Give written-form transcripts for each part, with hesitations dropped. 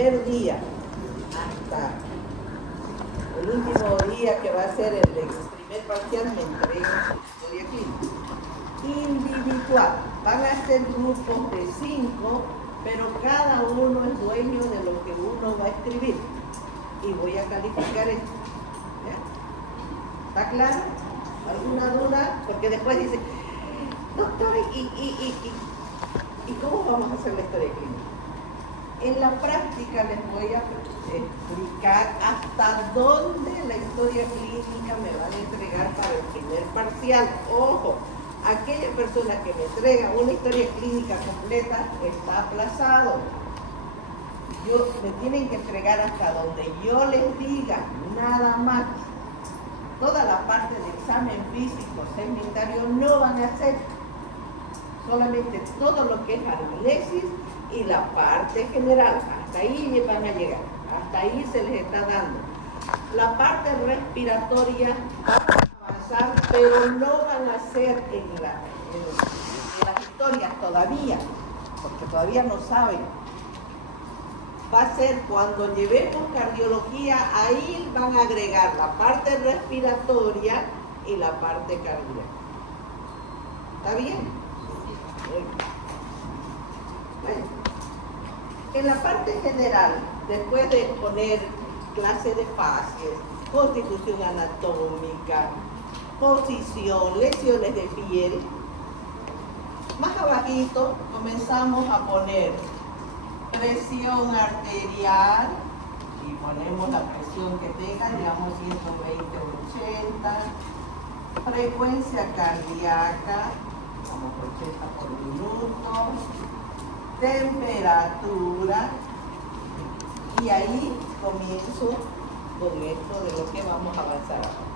primer día hasta el último día que va a ser el primer parcial me entregan su historia clínica. Individual. Van a ser grupos de 5, pero cada uno es dueño de lo que uno va a escribir. Y voy a calificar esto. ¿Ya? ¿Está claro? ¿Alguna duda? Porque después dice, doctor, ¿y cómo vamos a hacer la historia clínica? En la práctica les voy a explicar hasta dónde la historia clínica me van a entregar para el primer parcial. Ojo, aquella persona que me entrega una historia clínica completa está aplazado. Me tienen que entregar hasta donde yo les diga, nada más. Toda la parte de examen físico, segmentario, no van a hacer. Solamente todo lo que es anamnesis y la parte general. Hasta ahí van a llegar. Hasta ahí se les está dando. La parte respiratoria va a avanzar, pero no van a ser en las historias todavía, porque todavía no saben. Va a ser cuando llevemos cardiología, ahí van a agregar la parte respiratoria y la parte cardíaca. ¿Está bien? Bueno, en la parte general, después de poner clase de fases, constitución anatómica, posición, lesiones de piel, más abajito comenzamos a poner presión arterial y ponemos la presión que tenga, digamos 120/80, frecuencia cardíaca, como 80 por minuto, temperatura, y ahí comienzo con esto de lo que vamos a avanzar ahora.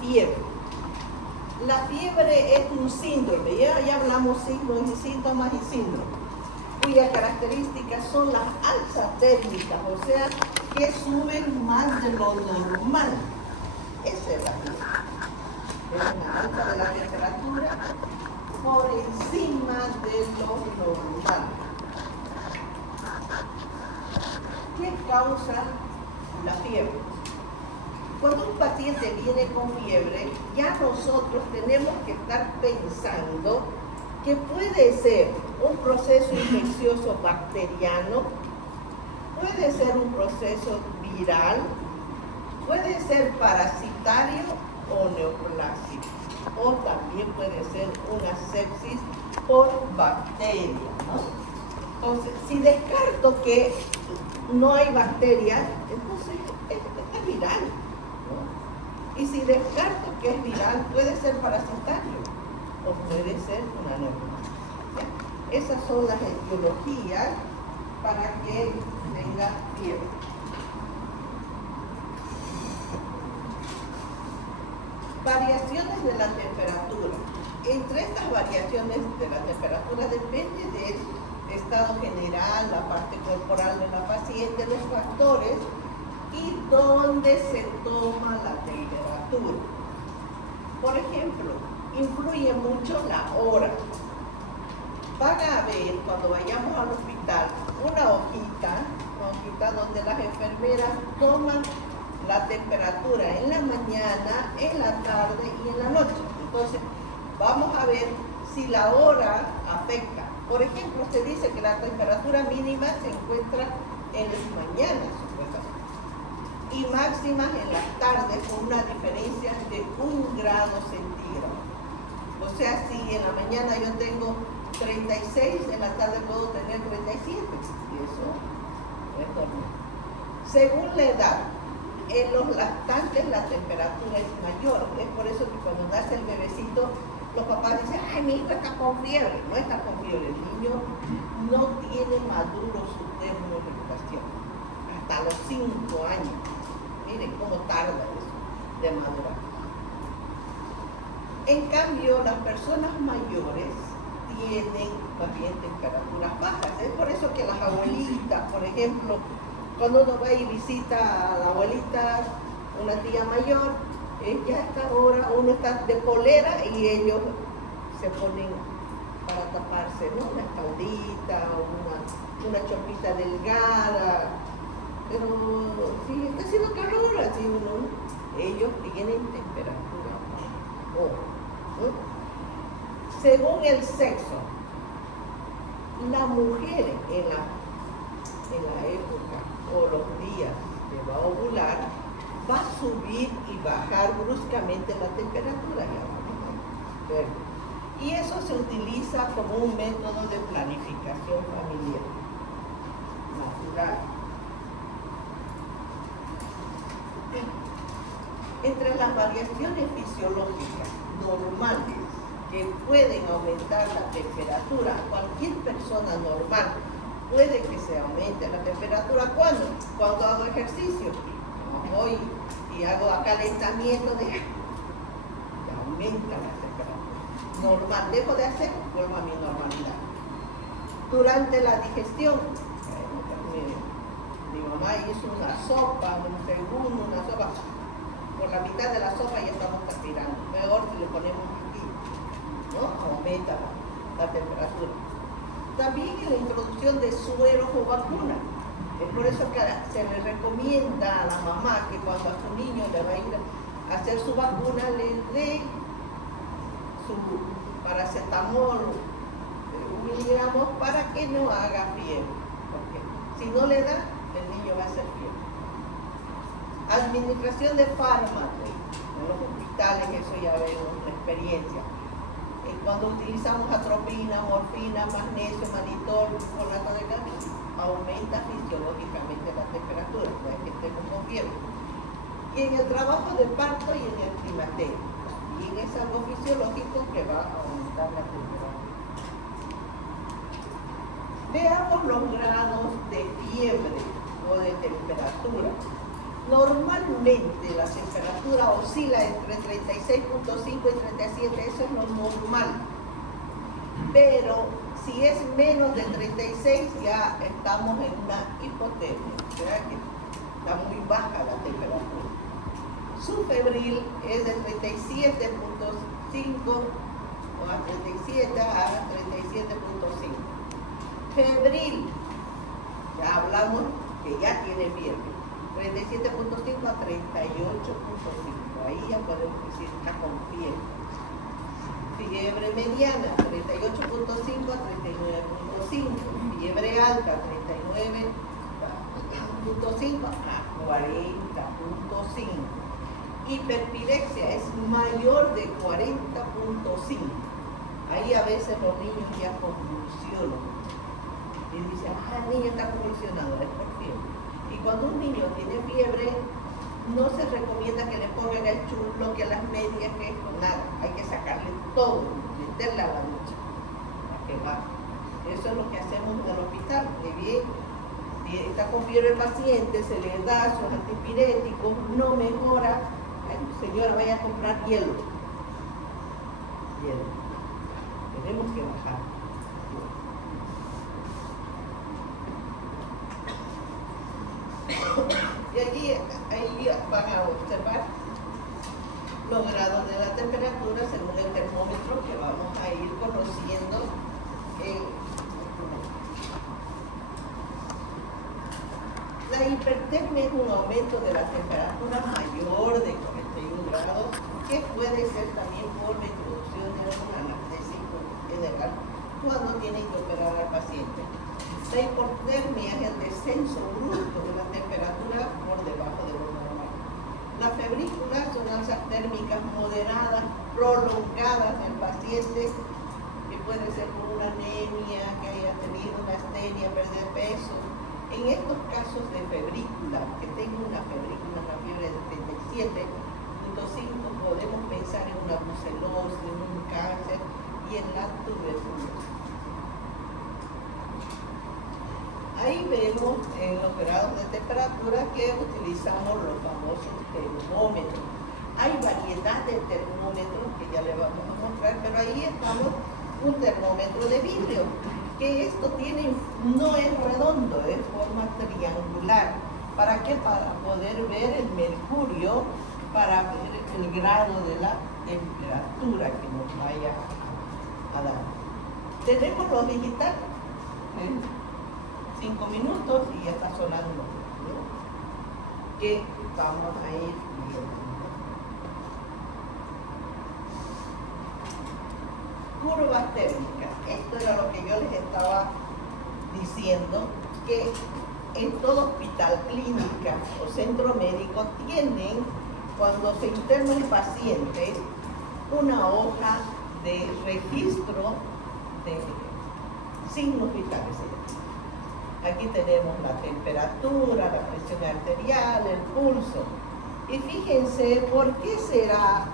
Fiebre. La fiebre es un síndrome, ya hablamos signos y síntomas y síndromes, cuyas características son las alzas térmicas, o sea, que suben más de lo normal. Esa es la fiebre. Es una alza de la temperatura por encima de lo normal. ¿Qué causa la fiebre? Cuando un paciente viene con fiebre, ya nosotros tenemos que estar pensando que puede ser un proceso infeccioso bacteriano, puede ser un proceso viral, puede ser parasitario o neoplásico, o también puede ser una sepsis por bacteria, ¿no? Entonces, si descarto que no hay bacterias, entonces es viral. Y si descarto que es viral, puede ser parasitario o puede ser una neoplásica. Esas son las etiologías para que tenga fiebre. Variaciones de la temperatura. Entre estas variaciones de la temperatura depende del estado general, la parte corporal de la paciente, los factores y dónde se toma la temperatura. Por ejemplo, influye mucho la hora. Van a ver cuando vayamos al hospital una hojita donde las enfermeras toman la temperatura en la mañana, en la tarde y en la noche. Entonces, vamos a ver si la hora afecta. Por ejemplo, se dice que la temperatura mínima se encuentra en las mañanas, y máximas en las tardes con una diferencia de 1 grado centígrado. O sea, si en la mañana yo tengo 36, en la tarde puedo tener 37. Y eso es normal. Según la edad, en los lactantes la temperatura es mayor. Es por eso que cuando nace el bebecito, los papás dicen, ay, mi hijo está con fiebre. No está con fiebre, el niño no tiene maduro su término de regulación. Hasta los 5 años. Miren cómo tarda eso de madurar. En cambio, las personas mayores tienen más bien temperaturas bajas. Es por eso que las abuelitas, por ejemplo, Cuando uno va y visita a la abuelita, una tía mayor, ya a esta hora uno está de polera y ellos se ponen para taparse, ¿no? Una espaldita, una chopita delgada. Pero si está haciendo calor, así uno, ellos tienen temperatura. ¿No? Según el sexo, la mujer en la época o los días que va a ovular, va a subir y bajar bruscamente la temperatura. Ya vamos a ver. Y eso se utiliza como un método de planificación familiar natural. Entre las variaciones fisiológicas normales que pueden aumentar la temperatura, cualquier persona normal puede que se aumente la temperatura. ¿Cuándo? Cuando hago ejercicio. Voy y hago calentamiento de aumenta la temperatura. Normal, dejo de hacer, vuelvo a mi normalidad. Durante la digestión, mi mamá hizo una sopa, un segundo, una sopa. Por la mitad de la sopa ya estamos transpirando. Mejor si le ponemos aquí, ¿no? Aumenta la temperatura. También en la introducción de sueros o vacunas. Es por eso que se le recomienda a la mamá que cuando a su niño le va a ir a hacer su vacuna, le dé su paracetamol, 1 miligramos, para que no haga fiebre. Porque si no le da, el niño va a hacer fiebre. Administración de fármacos en los hospitales, eso ya vemos una experiencia. Cuando utilizamos atropina, morfina, magnesio, mannitol, folate de calcio, aumenta fisiológicamente la temperatura, no es que estemos con fiebre. Y en el trabajo de parto y en el climaterio, también es algo fisiológico que va a aumentar la temperatura. Veamos los grados de fiebre o de temperatura. Normalmente la temperatura oscila entre 36.5 y 37, eso es lo normal. Pero si es menos de 36 ya estamos en una hipotermia, ¿verdad? Que está muy baja la temperatura. Su febril es de 37.5 o a 37 a 37.5. Febril, ya hablamos que ya tiene fiebre. 37.5 a 38.5, ahí ya podemos decir está con fiebre. Fiebre mediana, 38.5 a 39.5, fiebre alta, 39.5 a 40.5. Hiperpirexia es mayor de 40.5. Ahí a veces los niños ya convulsionan. Y dicen, el niño está convulsionado, es por fiebre. Y cuando un niño tiene fiebre, no se recomienda que le pongan el churro, que las medias, que nada. Hay que sacarle todo, meterla a la ducha, para que baje. Eso es lo que hacemos en el hospital. Que bien, si está con fiebre el paciente, se le da sus antipiréticos, no mejora. Señora, vaya a comprar hielo. Tenemos que bajar. Y allí ahí van a observar los grados de la temperatura según el termómetro que vamos a ir conociendo. La hipertermia es un aumento de la temperatura mayor de 41 grados, que puede ser también por la introducción de algún anestésico general cuando tienen que operar al paciente. La hipotermia es el descenso brusco de la temperatura por debajo de lo normal. Las febrículas son alzas térmicas moderadas, prolongadas del paciente, que puede ser por una anemia, que haya tenido una astenia, pérdida de peso. En estos casos de febrícula, que tengo una febrícula, una fiebre de 37.5, podemos pensar en una brucelosis, en un cáncer y en la tuberculosis. Ahí vemos en los grados de temperatura que utilizamos los famosos termómetros. Hay variedad de termómetros que ya les vamos a mostrar, pero ahí estamos un termómetro de vidrio, que esto tiene, no es redondo, es forma triangular. ¿Para qué? Para poder ver el mercurio, para ver el grado de la temperatura que nos vaya a dar. Tenemos los digitales, 5 minutos y ya está sonando, ¿no? Que vamos a ir viendo. Curvas térmicas. Esto era lo que yo les estaba diciendo, que en todo hospital, clínica o centro médico tienen, cuando se interna un paciente, una hoja de registro de signos vitales. Aquí tenemos la temperatura, la presión arterial, el pulso. Y fíjense por qué será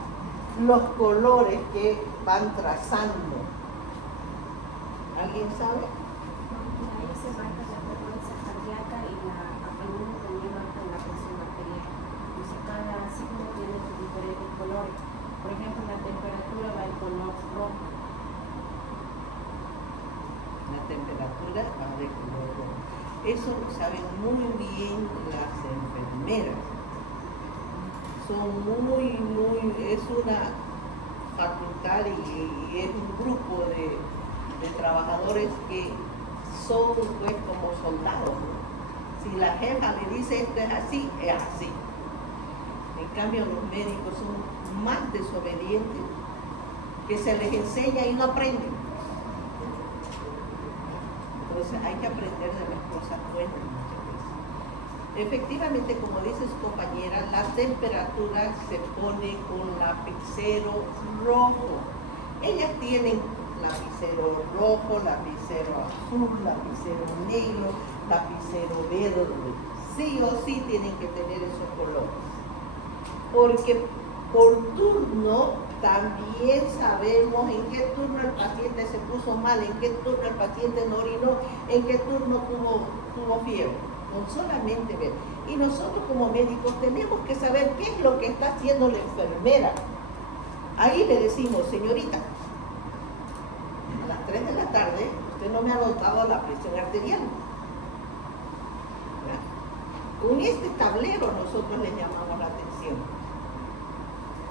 los colores que van trazando. ¿Alguien sabe? Ahí se marca la frecuencia cardíaca y la apnea también marca la presión arterial. Entonces cada signo tiene sus diferentes colores. Por ejemplo, la temperatura va en color rojo. La temperatura va de color rojo. Eso lo saben muy bien las enfermeras. Es una facultad y es un grupo de trabajadores que son pues como soldados, ¿no? Si la jefa le dice esto es así, es así. En cambio los médicos son más desobedientes, que se les enseña y no aprenden. Entonces hay que aprender de las cosas buenas muchas veces. Efectivamente, como dice su compañera, la temperatura se pone con lapicero rojo. Ellas tienen lapicero rojo, lapicero azul, lapicero negro, lapicero verde. Sí o sí tienen que tener esos colores. Porque por turno también sabemos en qué turno el paciente se puso mal, en qué turno el paciente no orinó, en qué turno tuvo fiebre. Con solamente ver. Y nosotros como médicos tenemos que saber qué es lo que está haciendo la enfermera. Ahí le decimos, señorita, a las 3 de la tarde usted no me ha notado la presión arterial. ¿verdad? Con este tablero nosotros le llamamos la atención.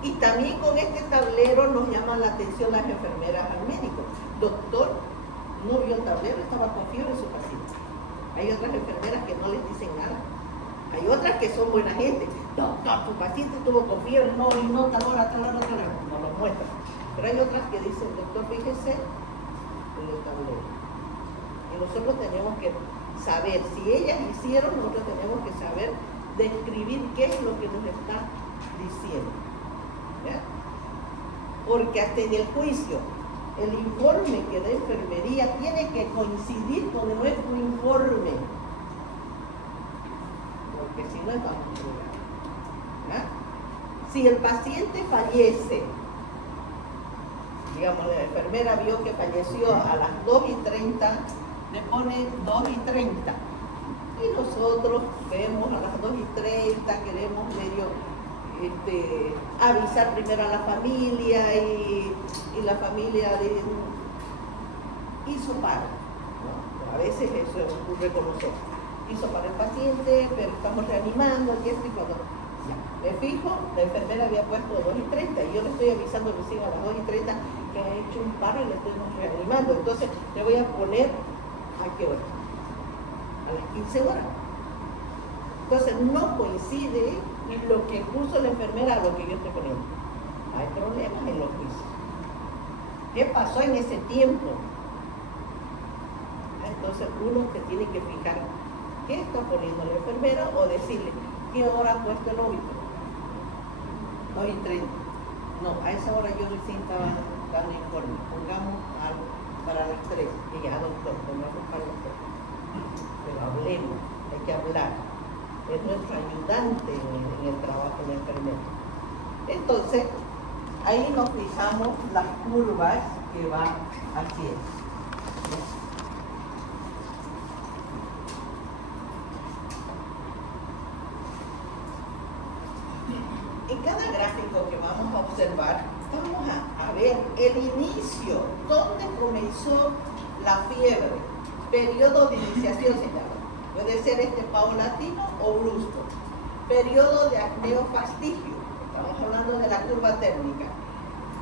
Y también con este tablero nos llaman la atención las enfermeras al médico. Doctor, no vio el tablero, estaba con fiebre su paciente. Hay otras enfermeras que no les dicen nada. Hay otras que son buena gente. Doctor, tu paciente estuvo con fiebre, no tal hora, nos lo muestran. Pero hay otras que dicen, doctor, fíjese en el tablero. Y nosotros tenemos que saber, si ellas hicieron, nosotros tenemos que saber describir qué es lo que nos está diciendo. ¿Ya? Porque hasta en el juicio, el informe que da enfermería tiene que coincidir con nuestro informe. Porque si no, vamos a llegar. ¿Ya? Si el paciente fallece, digamos, la enfermera vio que falleció a las 2:30, le pone 2:30. Y nosotros vemos a las 2:30, queremos medio avisar primero a la familia y la familia hizo paro, ¿no? A veces eso ocurre con nosotros. Hizo paro el paciente, pero estamos reanimando, y cuando ya, me fijo, la enfermera había puesto 2:30 y yo le estoy avisando recién a las 2:30 que ha hecho un paro y le estamos reanimando. Entonces le voy a poner ¿a qué hora? A las 15 horas. Entonces no coincide lo que puso la enfermera a lo que yo estoy poniendo. Hay problemas en los juicios. ¿Qué pasó en ese tiempo? Entonces uno se tiene que fijar qué está poniendo la enfermera o decirle qué hora ha puesto el óbito. 2:30. No, a esa hora yo recién estaba dando informe. Pongamos algo para las 3. Y ya, doctor, pongamos para las 3. Pero hablemos, hay que hablar. Es nuestro ayudante en el trabajo de la enfermera. Entonces, ahí nos fijamos las curvas que va haciendo. En cada gráfico que vamos a observar, vamos a ver el inicio, dónde comenzó la fiebre, periodo de iniciación se llama. Puede ser paulatino o brusco. Periodo de acneo fastigio. Estamos hablando de la curva térmica.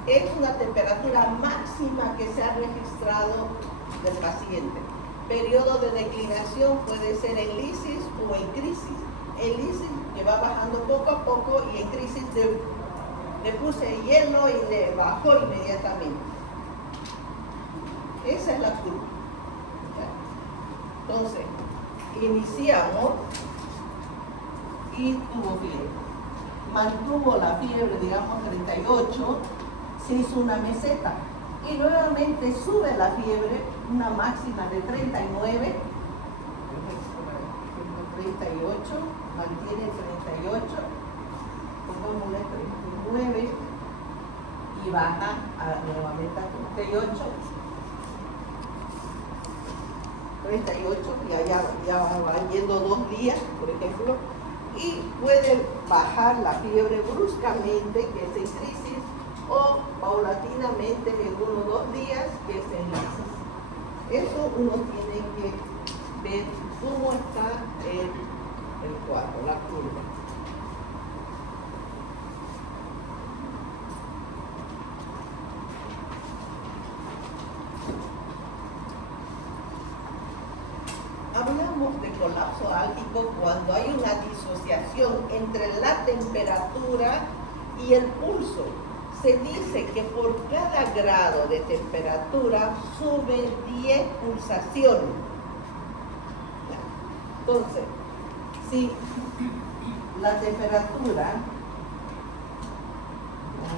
Es una temperatura máxima que se ha registrado del paciente. Periodo de declinación puede ser en lisis o en crisis. En lisis que va bajando poco a poco y en crisis le puse hielo y le bajó inmediatamente. Esa es la curva. Entonces, iniciamos y tuvo fiebre. Mantuvo la fiebre, digamos, 38, se hizo una meseta y nuevamente sube la fiebre, una máxima de 39, 38, mantiene 38, pongámosle 39 y baja nuevamente a 38. 38, ya va yendo 2 días, por ejemplo, y puede bajar la fiebre bruscamente, que es en crisis, o paulatinamente en 1 o 2 días, que es en lisis. Eso uno tiene que ver cómo está el cuadro, la curva. Hablamos de colapso álgico cuando hay una disociación entre la temperatura y el pulso. Se dice que por cada grado de temperatura sube 10 pulsaciones. Entonces, si la temperatura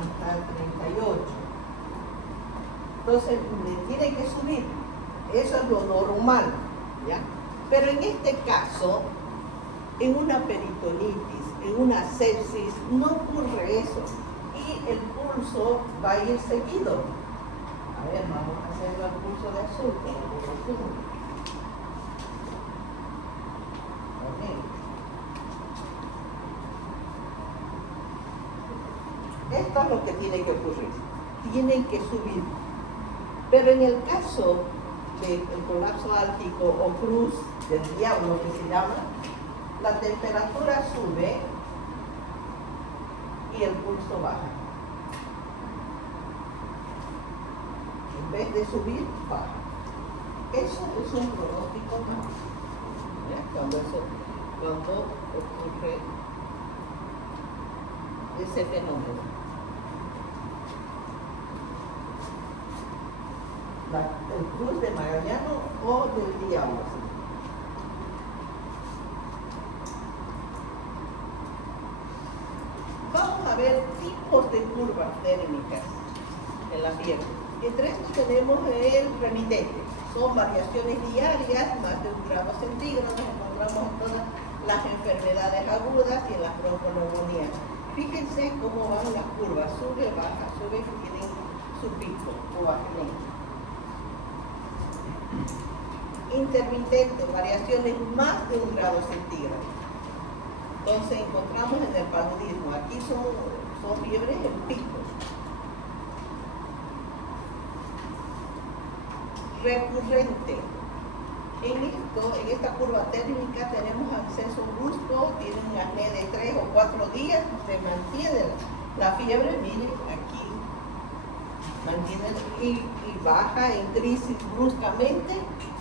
está a 38, entonces le tiene que subir. Eso es lo normal, ¿ya? Pero en este caso, en una peritonitis, en una sepsis, no ocurre eso. Y el pulso va a ir seguido. A ver, vamos a hacerlo al pulso de azul. Okay. Esto es lo que tiene que ocurrir. Tienen que subir. Pero en el caso del colapso álgico o cruz del diablo que se llama, la temperatura sube y el pulso baja. En vez de subir, baja. Eso es un pronóstico malo. Cuando ocurre ese fenómeno. El cruz de Magallano o del diablo. Vamos a ver tipos de curvas térmicas en la fiebre. Entre estos tenemos el remitente. Son variaciones diarias, más de 1 grado centígrado. Encontramos en todas las enfermedades agudas y en las bronconeumonías. Fíjense cómo van las curvas. Sube, baja, sube, tienen su pico o bajamiento. Intermitente, variaciones más de 1 grado centígrado. Entonces encontramos en el paludismo, aquí son fiebres en picos. Recurrente. En esta curva térmica tenemos acceso brusco, tiene un acné de 3 o 4 días, se mantiene la fiebre, miren aquí, mantiene y baja en crisis bruscamente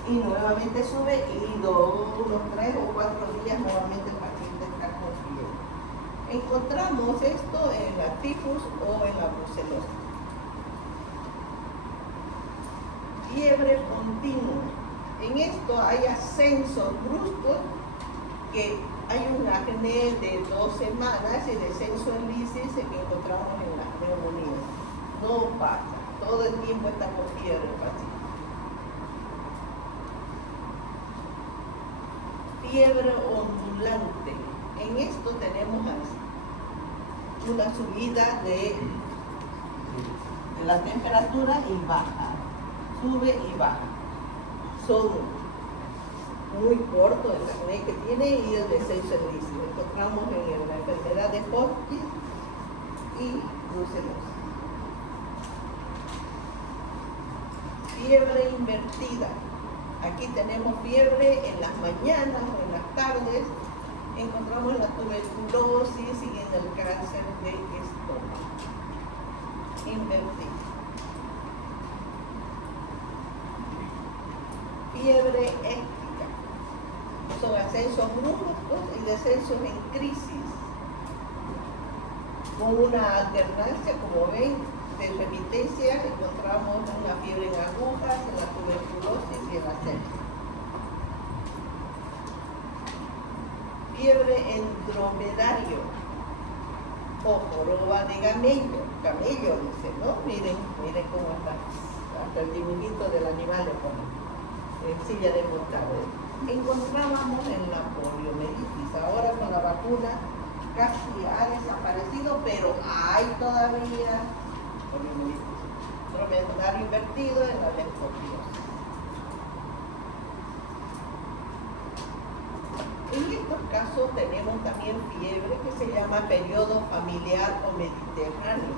y nuevamente sube y unos 3 o 4 días nuevamente el paciente está con fiebre. Encontramos esto en la tifus o en la brucelosis. Fiebre continua. En esto hay ascensos bruscos, que hay un acné de 2 semanas y descenso en lisis que encontramos en las neumonías. No pasa, todo el tiempo está con fiebre el paciente. Fiebre ondulante. En esto tenemos una subida de la temperatura y baja, sube y baja. Son muy cortos el acné que tiene y el descenso en lisis. Encontramos en la enfermedad de Hodgkin y brucelosis. Fiebre invertida. Aquí tenemos fiebre en las mañanas o en las tardes. Encontramos la tuberculosis y en el cáncer de estómago. Invertido. Fiebre éctica. Son ascensos bruscos y descensos en crisis, con una alternancia, como ven, de remitencia. Encontramos una fiebre en agujas, en la tuberculosis y en la sepsis. Fiebre en dromedario o joroba de camello dice, ¿no? Miren cómo está, hasta el dibujito del animal le ponen, en silla de montar. Encontrábamos en la poliomielitis, ahora con la vacuna casi ha desaparecido, pero hay todavía poliomielitis. Dromedario invertido en la leptospirosis. En estos casos tenemos también fiebre que se llama periodo familiar o mediterráneo.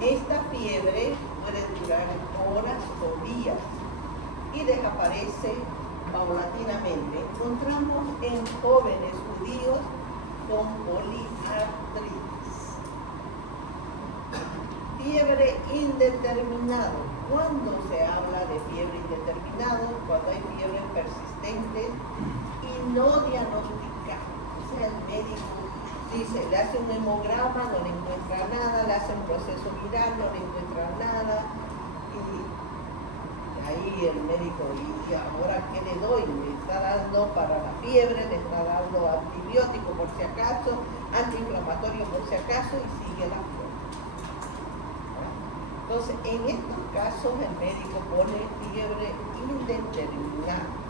Esta fiebre puede durar horas o días y desaparece paulatinamente. Encontramos en jóvenes judíos con poliartritis. Fiebre indeterminado. ¿Cuándo se habla de fiebre indeterminado? Cuando hay fiebre persistente y no diagnostica. O sea, el médico dice, le hace un hemograma, no le encuentra nada, le hace un proceso viral, no le encuentra nada. Y ahí el médico, ¿y ahora qué le doy? Le está dando para la fiebre, le está dando antibiótico por si acaso, antiinflamatorio por si acaso, y sigue la fiebre. Entonces, en estos casos el médico pone fiebre indeterminada.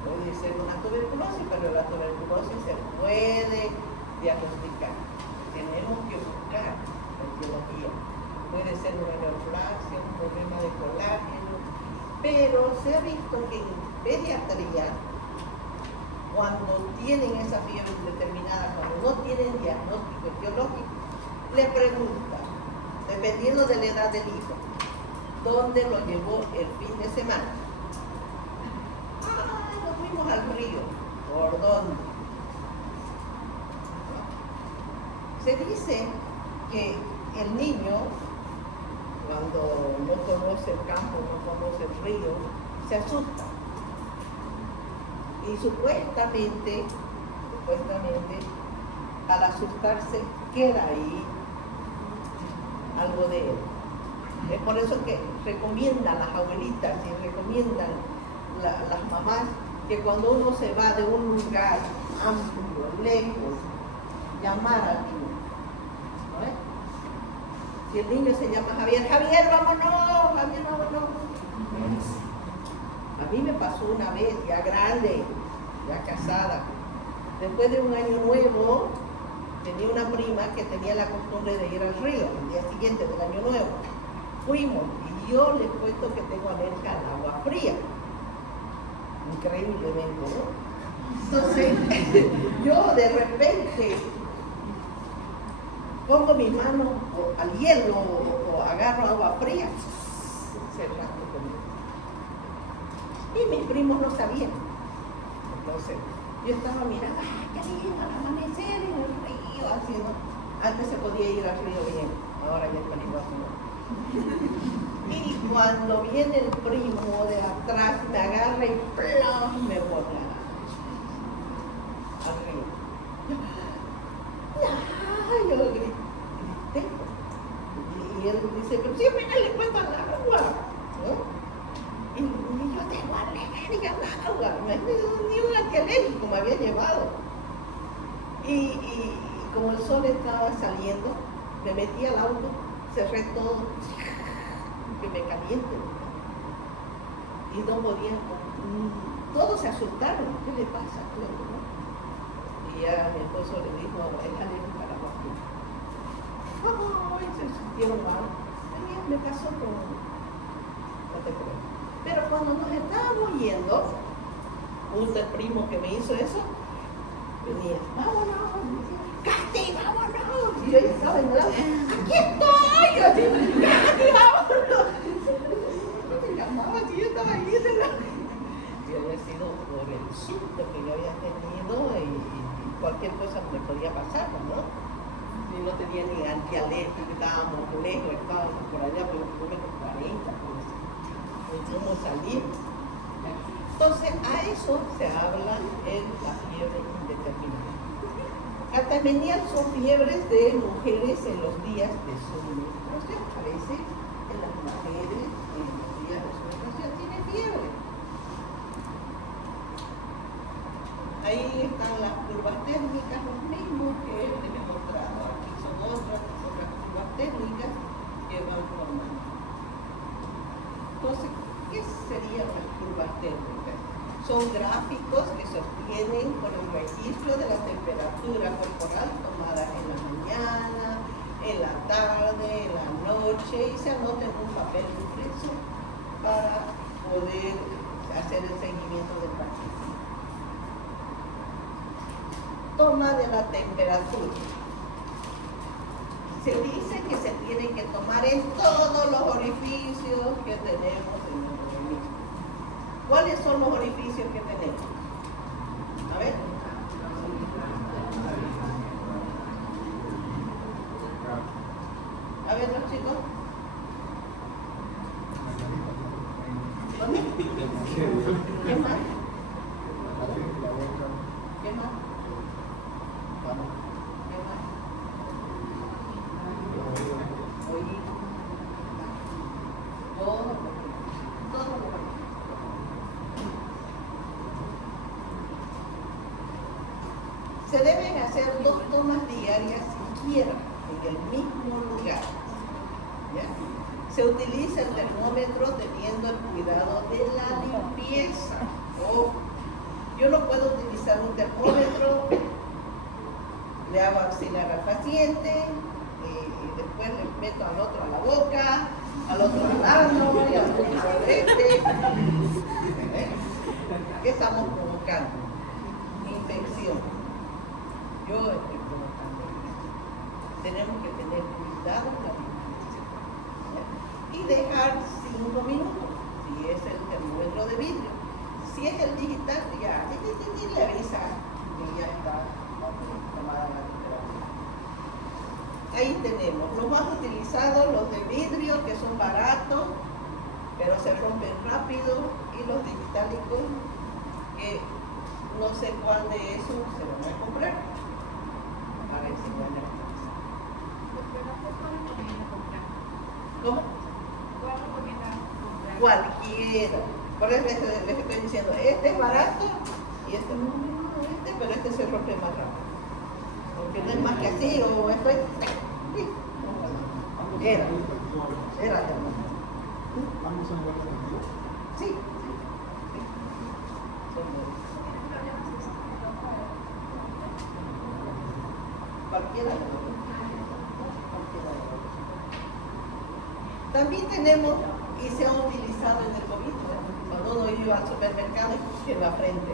Puede ser una tuberculosis, pero la tuberculosis se puede diagnosticar. Tenemos que buscar la etiología. Puede ser una neoplasia, un problema de colágeno, pero se ha visto que en pediatría, cuando tienen esa fiebre indeterminada, cuando no tienen diagnóstico etiológico, le preguntan, dependiendo de la edad del hijo, ¿dónde lo llevó el fin de semana? Ah, nos fuimos al río. ¿Por dónde? Se dice que el niño, cuando no conoce el campo, no conoce el río, se asusta. Y supuestamente, al asustarse, queda ahí algo de él. Es por eso que recomiendan las abuelitas y recomiendan las mamás que cuando uno se va de un lugar amplio, lejos, llamar al niño. ¿No es? Si el niño se llama Javier, Javier, vámonos, Javier, vámonos. A mí me pasó una vez, ya grande, ya casada, después de un año nuevo, tenía una prima que tenía la costumbre de ir al río el día siguiente del año nuevo. Fuimos y yo les cuento que tengo alergia al agua fría. Increíblemente, ¿no? Entonces, yo de repente pongo mis manos al hielo o agarro agua fría, se rasca conmigo. Y mis primos no sabían. Entonces, yo estaba mirando, ¡ay, qué lindo el amanecer en el río! Haciendo. Antes se podía ir al río bien, ahora ya es peligroso, ¿no? Y cuando viene el primo de atrás, me agarra y ¡plum! Me bota al río. ¡Ay! Yo grité. Y él dice, pero siempre le cuento al agua, ¿no? Y yo tengo alergia al agua, ni un antialérgico me había llevado. Y como el sol estaba saliendo, me metí al auto, cerré todo, que me caliente. Y no podía, todos se asustaron, ¿qué le pasa? Y ya mi esposo le dijo, es alérgica al agua fría. Ay, se sintieron mal. Me pasó con, no te creo. Pero cuando nos estábamos yendo, justo el primo que me hizo eso, venía, vámonos, Casti, vámonos. Y yo estaba en el auto, aquí estoy, Casti, vámonos. ¿Cómo te llamabas? si yo estaba ahí de la... Y había sido por el susto que yo había tenido y cualquier cosa me podía pasar, ¿no? Y no tenía ni antialérgico, estábamos lejos, estábamos por allá por el kilómetro 40, pues cómo salir. Entonces, a eso se habla en la fiebre indeterminada. Catamenial son fiebres de mujeres en los días de su menstruación. Aparece en las mujeres en los días de su menstruación, tienen fiebre. Ahí están las curvas térmicas, los mismos que les he mostrado. Aquí son otras curvas térmicas que van formando. Entonces, ¿qué serían las curvas térmicas? Son gráficos que se obtienen con el registro de la temperatura corporal tomada en la mañana, en la tarde, en la noche, y se anota en un papel impreso para poder hacer el seguimiento del paciente. Toma de la temperatura. Se dice que se tiene que tomar en todos los orificios que tenemos en el organismo. ¿Cuáles son los orificios que tenemos? A ver. A ver, los chicos. ¿Dónde? ¿Qué más? ¿Qué más? Se deben hacer 2 tomas diarias siquiera en el mismo lugar. ¿Ya? Se utiliza el termómetro teniendo el cuidado de la limpieza. Yo no puedo utilizar un termómetro, le hago auxiliar al paciente y después le meto al otro a la boca, al otro al ano y al otro al este. ¿Qué estamos provocando? Infección. Yo estoy provocando. Tenemos que tener cuidado con la limpieza. Y dejar 5 minutos, si es el termómetro de vidrio. Si es el digital, ya le avisa que ya está tomada la temperatura. Ahí tenemos los más utilizados, los de vidrio, que son baratos, pero se rompen rápido, y los digitálicos, que no sé cuál de esos se van a comprar para enseñar a la clase. ¿Cómo? Cualquiera. Por eso les estoy diciendo, este es barato y este no, pero este se rompe más rápido. Porque no es más que así, o esto es... Era ya. Sí. Cualquiera de los. También tenemos, y se ha utilizado en el COVID, cuando uno iba al supermercado y en la frente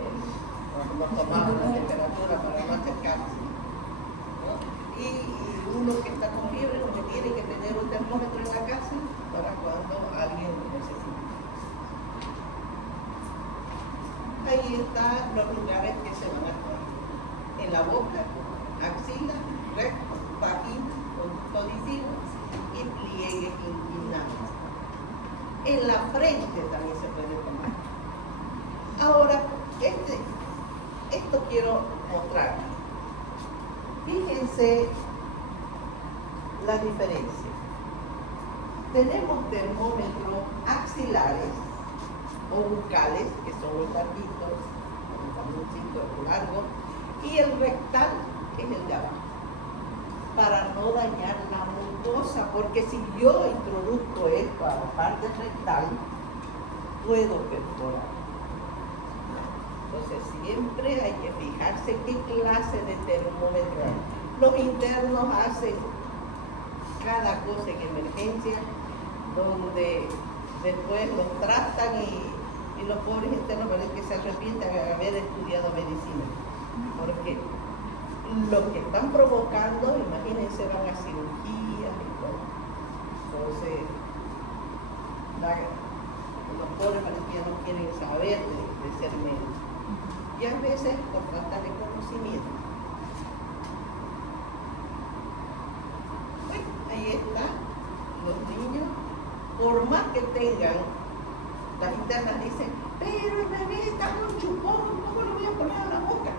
nos tomaba la temperatura para no acercarse, ¿no? Y uno que está con fiebre, lo que tiene que tener un termómetro en la casa para cuando alguien lo necesite. Ahí están los lugares que se van a tomar: en la boca, axila, recto, vagina, conducto auditivo y pliegue inguinal. En la frente también se puede tomar. Ahora, esto quiero mostrar. Fíjense la diferencia. Tenemos termómetros axilares o bucales, que son los larguitos, un largo, y el rectal es el de abajo, para no dañar la mucosa, porque si yo introduzco esto a la parte rectal, puedo perforar. Entonces siempre hay que fijarse qué clase de termómetro hay. Los internos hacen cada cosa en emergencia, donde después los tratan y los pobres internos parece que se arrepienten de haber estudiado medicina, porque lo que están provocando, imagínense, van a cirugías y todo. Entonces, los doctores parece que ya no quieren saber de ser médicos. Y a veces por falta de conocimiento. Bueno, ahí está, los niños, por más que tengan, las internas dicen, pero el bebé está con chupón, ¿cómo lo voy a poner a la boca?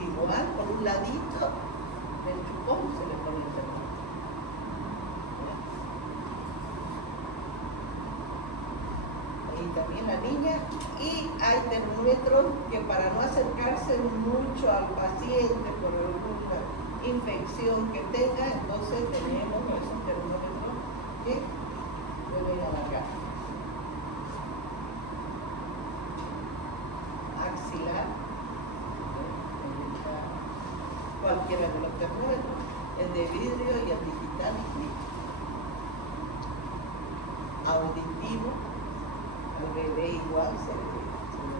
Igual, por un ladito del chupón se le pone el termómetro. Ahí también la niña, y hay termómetros que para no acercarse mucho al paciente por alguna infección que tenga, entonces tenemos esos termómetros que pueden alargar. Axilar, cualquiera de los termómetros, el de vidrio y el digital, auditivo, al bebé igual se le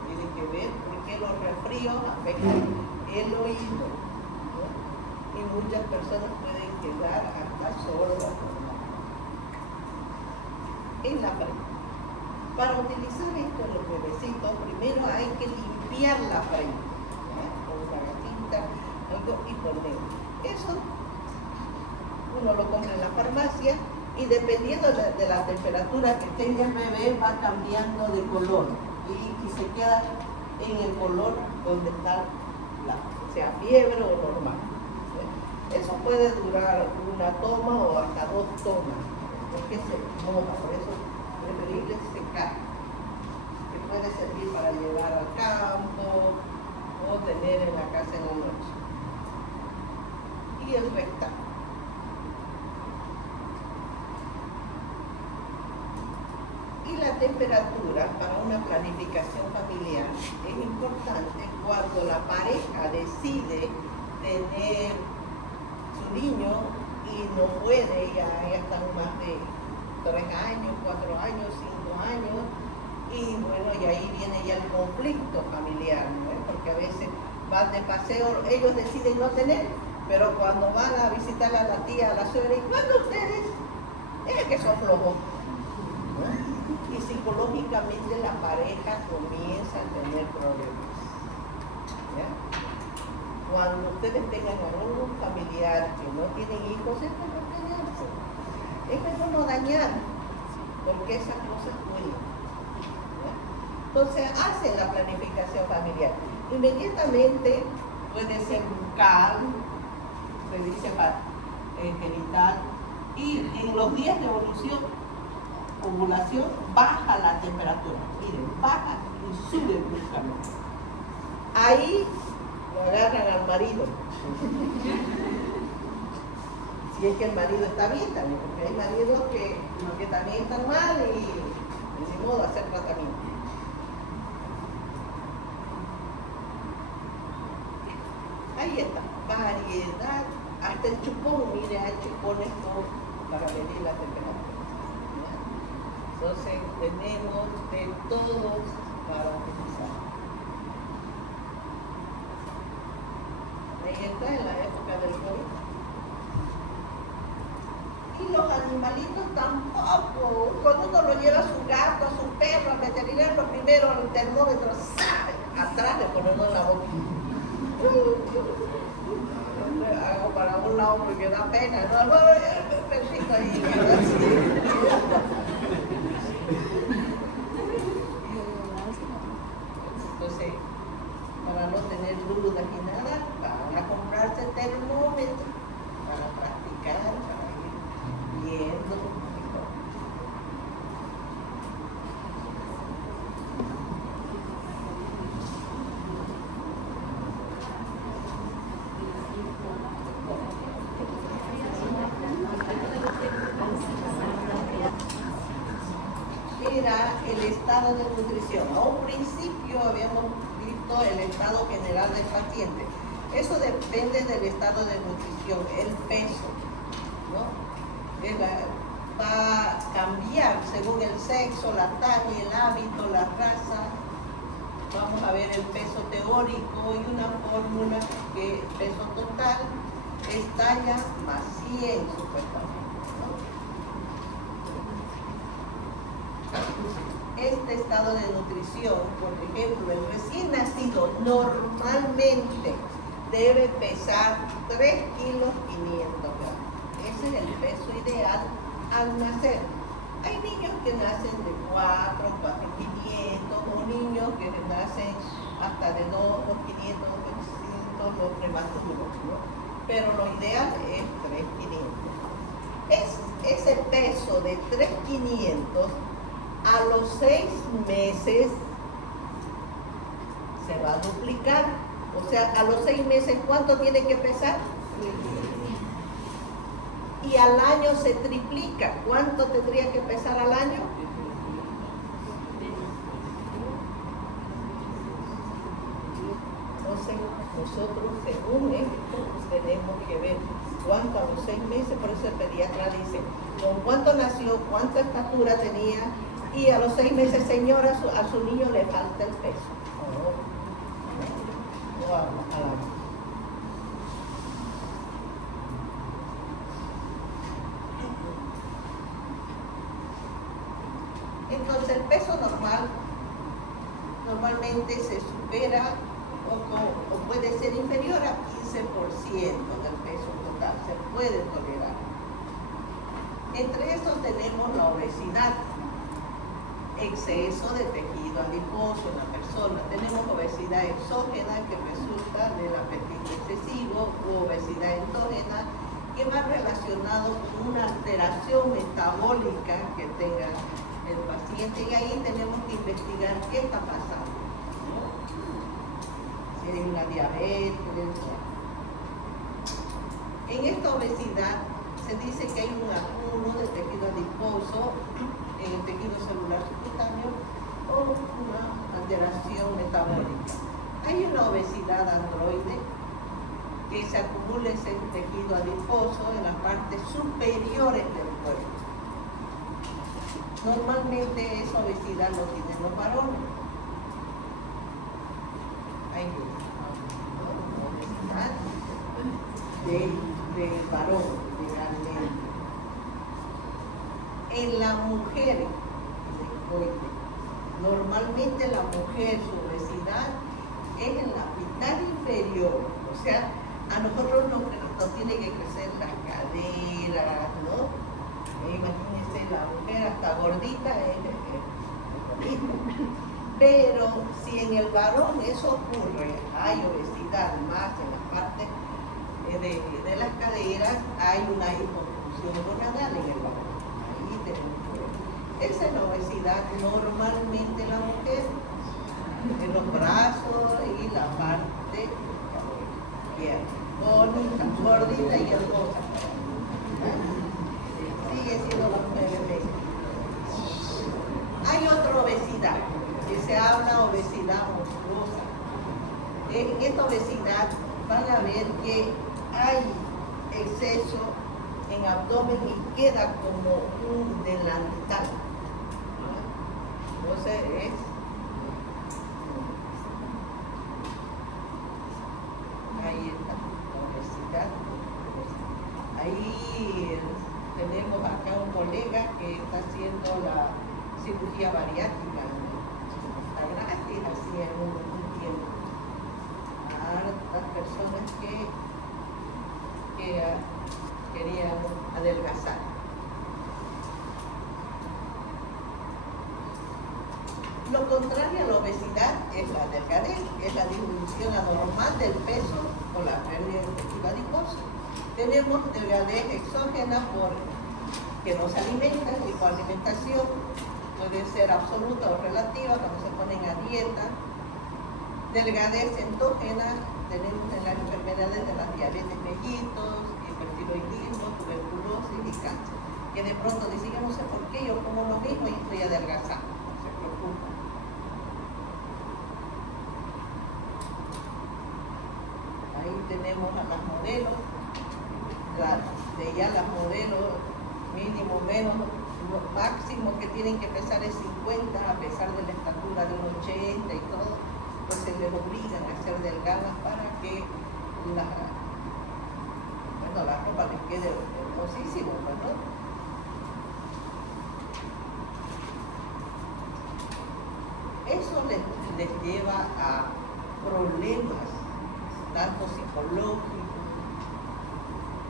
tiene que ver porque los resfríos afectan el oído, ¿no? Y muchas personas pueden quedar hasta sordas en la frente. Para utilizar esto en los bebecitos, primero hay que limpiar la frente, ¿no? Con una gatita, algo, y ponerlo. Eso uno lo compra en la farmacia y dependiendo de la temperatura que tenga el bebé va cambiando de color y se queda en el color donde está, sea fiebre o normal. ¿Sí? Eso puede durar una toma o hasta 2 tomas, porque se moja, por eso es preferible secar, que puede servir para llevar al campo o tener en la casa en la noche. Y el rectal. Y la temperatura para una planificación familiar es importante cuando la pareja decide tener su niño y no puede, ya están más de 3 años, 4 años, 5 años, y bueno, y ahí viene ya el conflicto familiar, ¿no? Porque a veces van de paseo, ellos deciden no tener, pero cuando van a visitar a la tía, a la suegra, ¿y cuándo ustedes? Es que son flojos, ¿no? Y psicológicamente la pareja comienza a tener problemas. ¿Ya? Cuando ustedes tengan algún familiar que no tienen hijos, es mejor tenerse. Es mejor no dañar, porque esas cosas duelen. Entonces hacen la planificación familiar. Inmediatamente puede ser bucal, se dice genital, y en los días de ovulación baja la temperatura. Miren, baja y sube bruscamente. Ahí lo agarran al marido. Si es que el marido está bien también, porque hay maridos que también están mal y de modo hacer tratamiento. Ahí está, variedad, hasta el chupón, mire, hay chupones para medir la temperatura. Entonces tenemos de todo para utilizar. Ahí está en la época del COVID. Y los animalitos tampoco. Cuando uno lo lleva a su gato, a su perro, al veterinario, lo primero el termómetro, ¡sabe! Atrás le ponemos la boca. Hago para un lado porque da pena, ¿no? El perrito ahí, ¿verdad? Entonces, para no tener dudas ni nada, van a comprarse termómetro para practicar, para ir viendo. Era el estado de nutrición. A un principio habíamos visto el estado general del paciente. Eso depende del estado de nutrición, el peso, ¿no? Va a cambiar según el sexo, la talla, el hábito, la raza. Vamos a ver el peso teórico y una fórmula que peso total es talla más 100 supuestamente. este estado de nutrición, por ejemplo, el recién nacido normalmente debe pesar 3 kilos 500 gramos. Ese es el peso ideal al nacer. Hay niños que nacen de 4, 4,500, o niños que nacen hasta de 2, 2,500, 2,500, los prematuros, ¿no? Pero lo ideal es 3,500. Ese peso de 3,500 a los 6 meses se va a duplicar. O sea, a los 6 meses, ¿cuánto tiene que pesar? Y al año se triplica. ¿Cuánto tendría que pesar al año? Entonces, nosotros, según esto, tenemos que ver cuánto a los 6 meses, por eso el pediatra dice, con cuánto nació, cuánta estatura tenía, y a los 6 meses, señora, a su niño le falta el peso. Entonces el peso normal normalmente se supera o puede ser inferior a 15% del peso total, se puede tolerar. Entre estos tenemos la obesidad, exceso de tejido adiposo en la persona. Tenemos obesidad exógena, que resulta del apetito excesivo, u obesidad endógena, que va relacionado con una alteración metabólica que tenga el paciente, y ahí tenemos que investigar qué está pasando, ¿no? Si hay una diabetes. En esta obesidad se dice que hay un acúmulo de tejido adiposo en el tejido celular subcutáneo o una alteración metabólica. Hay una obesidad androide, que se acumula ese tejido adiposo en las partes superiores del cuerpo. Normalmente esa obesidad lo tienen los varones. Hay obesidad del varón, realmente. En la mujer, normalmente la mujer, su obesidad es en la mitad inferior. O sea, a nosotros nos tiene que crecer las caderas, ¿no? Imagínense, la mujer hasta gordita es gordita. Pero si en el varón eso ocurre, hay obesidad más en las partes de las caderas, hay una hipofunción gonadal en el varón. Ahí tenemos que ver. Esa es la obesidad normalmente en la mujer, en los brazos y la parte bonita, gordita y hermosa. Sigue siendo la mujer de México. Hay otra obesidad, que se habla obesidad monstruosa. En esta obesidad van a ver que hay exceso en abdomen y queda como un delantal. Entonces ahí está la obesidad. Ahí tenemos acá un colega que está haciendo la cirugía bariátrica. Está gratis, así en un tiempo. A hartas personas que querían adelgazar. Lo contrario a la obesidad es la delgadez, es la disminución anormal del peso o la pérdida de tejido adiposo. Tenemos delgadez exógena porque no se alimenta, hipoalimentación, puede ser absoluta o relativa cuando se ponen a dieta. Delgadez endógena, tenemos en las enfermedades de las diabetes mellitus, hipertiroidismo, tuberculosis y cáncer. Que de pronto dicen, yo no sé por qué, yo como lo mismo y estoy adelgazando. No se preocupen. Ahí tenemos a las modelos. De ya las modelos mínimo menos máximo que tienen que pesar es 50 a pesar de la estatura de un 80 y todo, pues se les obligan a ser delgadas para que la ropa les quede hermosísimo, ¿no? eso les lleva a problemas, tanto psicológicos,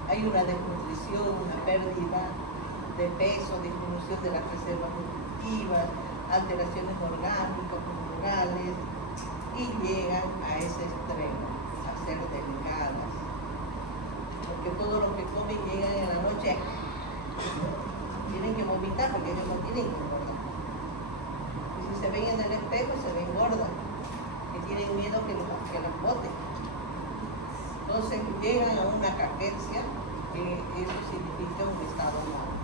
hay una desnutrición, una pérdida de peso, disminución de las reservas nutritivas, alteraciones orgánicas, hormonales, y llegan a ese extremo, a ser delgadas. Porque todo lo que comen llegan en la noche, tienen que vomitar porque ellos no tienen que engordar. Y si se ven en el espejo, se ven gordas, que tienen miedo que los boten. Entonces llegan a una caquencia, que eso significa un estado malo.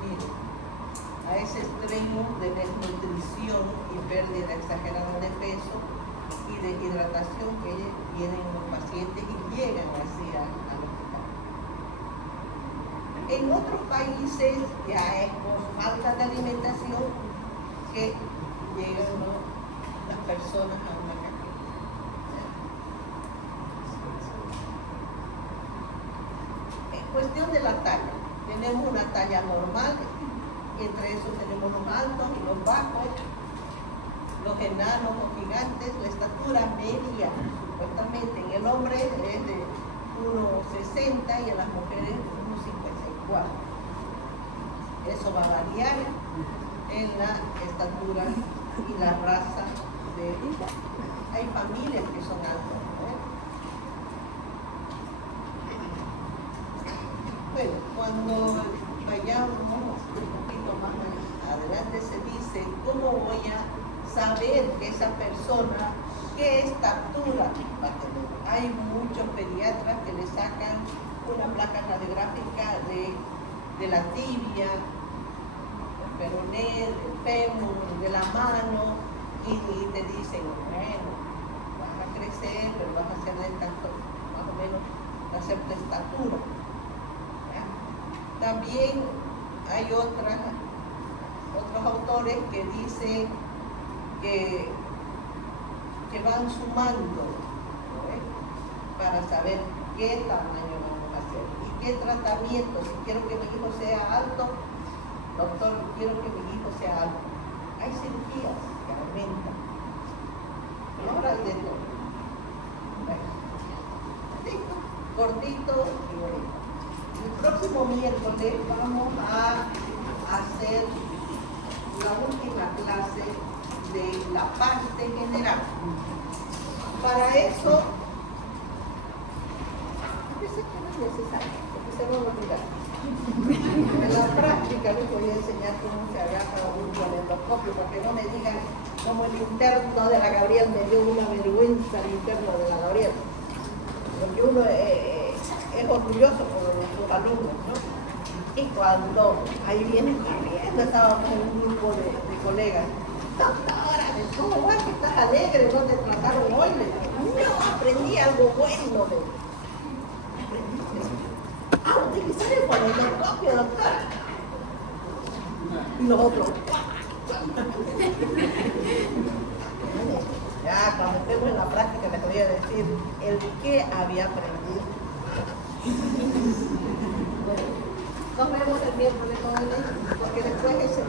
Miren, a ese extremo de desnutrición y pérdida exagerada de peso y deshidratación que tienen los pacientes y llegan así al hospital. En otros países ya es por falta de alimentación que llegan las personas a una caquencia. En cuestión de la talla, tenemos una talla normal, y entre esos tenemos los altos y los bajos, los enanos o gigantes. La estatura media, supuestamente, en el hombre es de 1,60 y en las mujeres 1,54. Eso va a variar en la estatura y la raza de vida. Hay familias que son altas, ¿no? Bueno, cuando vayamos un poquito más adelante se dice, ¿cómo voy a saber que esa persona qué estatura va a tener? Hay muchos pediatras que le sacan una placa radiográfica de la tibia, del peroné, del fémur, de la mano, y te dicen, bueno, vas a crecer, pero vas a ser de tanto, más o menos, va a ser tu estatura. ¿Ya? También hay otros autores que dicen que van sumando, ¿no? Para saber qué tamaño vamos a hacer y qué tratamiento. Si quiero que mi hijo sea alto, doctor, quiero que mi hijo sea alto. Hay cirugías que aumentan. Y ahora hay de todo. Bueno, cortito y bonito. El próximo miércoles vamos a hacer la última clase de la parte general. Para eso, pensé que no es necesario, porque se va a olvidar. En la práctica les voy a enseñar cómo se agarra un endoscopio, porque no me digan como el interno de la Gabriel me dio una vergüenza el interno de la Gabriel. Porque uno es orgulloso por sus alumnos, ¿no? Y cuando ahí viene corriendo, estábamos en un grupo de colegas. Doctora, ¿cómo va que estás alegre? ¿No te trataron hoy? No, aprendí algo bueno. Utilizar el endoscopio, doctora. Y los otros. Ya, cuando estemos en la práctica les voy a decir el que había aprendido. Bueno, nos vemos el miércoles con él, porque después es semana.